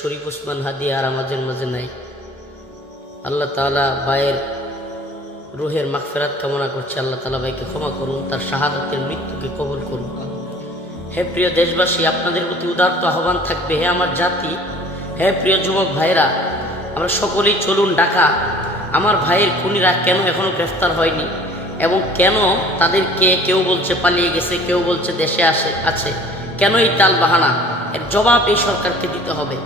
শরীফ ওসমান হাদি আর আমাদের মাঝে নাই। আল্লাহ তাআলা ভাইয়ের রুহের মাগফিরাত কামনা করছে। আল্লাহ তাআলা ভাইকে ক্ষমা করুন, তার শাহাদাতের মৃত্যুকে কবুল করুন। হে প্রিয় দেশবাসী, আপনাদের প্রতি উদারত আহ্বান থাকবে, হে আমার জাতি, হে প্রিয় যুবক ভাইরা, আমরা সকলেই চলুন ঢাকা। আমার ভাইয়ের খুনিরা কেন এখনো গ্রেফতার হয়নি এবং কেন তাদেরকে কেউ বলছে পালিয়ে গেছে, কেউ বলছে দেশে আছে, কেন এই টাল বাহানা? এর জবাব এই সরকারকে দিতে হবে।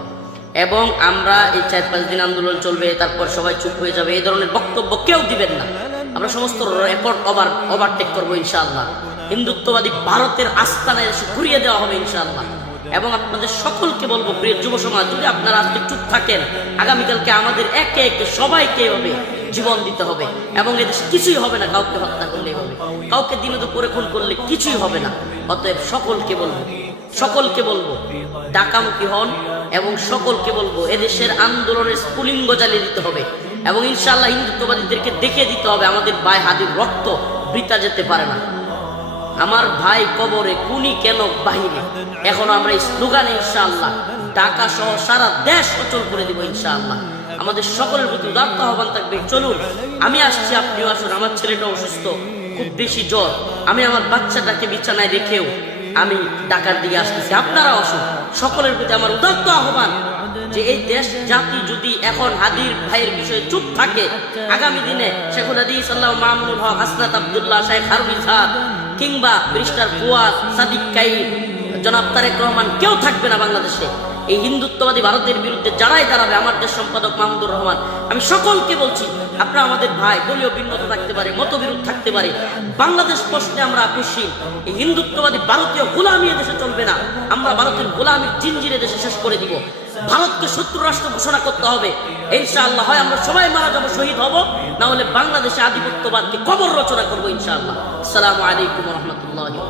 এবং আমরা এই 4-5 দিন আন্দোলন চলবে, তারপর সবাই চুপ হয়ে যাবে, এই ধরনের বক্তব্য কেউ দিবেন না। আমরা সমস্ত রেকর্ড ওভারটেক করবো ইনশাআল্লাহ। হিন্দুত্ববাদী ভারতের আস্তানায় এসে ঘুরিয়ে দেওয়া হবে ইনশাআল্লাহ। এবং আপনাদের সকলকে বলবো, প্রিয় যুব সমাজ, যদি আপনারা আজকে চুপ থাকেন, আগামীকালকে আমাদের একে একে সবাইকে এভাবে জীবন দিতে হবে এবং এদেশে কিছুই হবে না কাউকে হত্যা করলে, এভাবে কাউকে দিনে দুপুরে খুন করলে কিছুই হবে না। অতএব সকলকে বলবো ঢাকামুখী হন এবং সকলকে বলবো এদেশের আন্দোলনের স্ফুলিঙ্গ জ্বালিয়ে দিতে হবে এবং ইনশাআল্লাহ হিন্দুত্ববাদীদেরকে দেখিয়ে দিতে হবে আমাদের ভাই হাদির রক্ত বৃথা যেতে পারে না। আমার ভাই কবরে, খুনি কেন বাহিরে। এখন আমরা এই স্লোগানে ইনশাআল্লাহ ঢাকা সহ সারা দেশ অচল করে দিব ইনশাআল্লাহ। আমাদের সকলের প্রতি উদাত্ত আহ্বান থাকবে, চলুন আমি আসছি, আপনিও আসুন। আমার ছেলেটা অসুস্থ, খুব বেশি জ্বর, আমি আমার বাচ্চাটাকে বিছানায় রেখেও আমি ঢাকার দিকে আসতেছি, আপনারা আসুন। সকলের প্রতি আমার উদাত্ত আহ্বান যে এই দেশ জাতি যদি এখন হাদির ভাইয়ের বিষয়ে চুপ থাকে, আগামী দিনে শেখুল হাদিস আল্লাহ মামুনুল হক, হাসনাত আব্দুল্লাহ, শেখ হারুন সাদ কিংবা ব্যারিস্টার ফুয়াদ, সাদিক কাইম, জনাব তারেক রহমান কেউ থাকবে না বাংলাদেশে। এই হিন্দুত্ববাদী ভারতের বিরুদ্ধে যারাই দাঁড়াবে, আমার দেশ সম্পাদক মাহমুদুর রহমান, আমি সকলকে বলছি, আপনারা আমাদের ভাই, দলীয় ভিন্নতা থাকতে পারে, মতবিরোধ থাকতে পারে, বাংলাদেশ প্রশ্নে আমরা আপোষহীন। এই হিন্দুত্ববাদী ভারতীয় গোলামি দেশে চলবে না। আমরা ভারতের গোলামির জিনজিরে দেশে শেষ করে দিব। ভারতকে শত্রু রাষ্ট্র ঘোষণা করতে হবে ইনশাআল্লাহ। হয় আমরা সবাই মারা যাবো, শহীদ হব, না হলে বাংলাদেশে আধিপত্যবাদকে কবর রচনা করবো ইনশাআল্লাহ। আসসালামু আলাইকুম ওয়া রাহমাতুল্লাহি।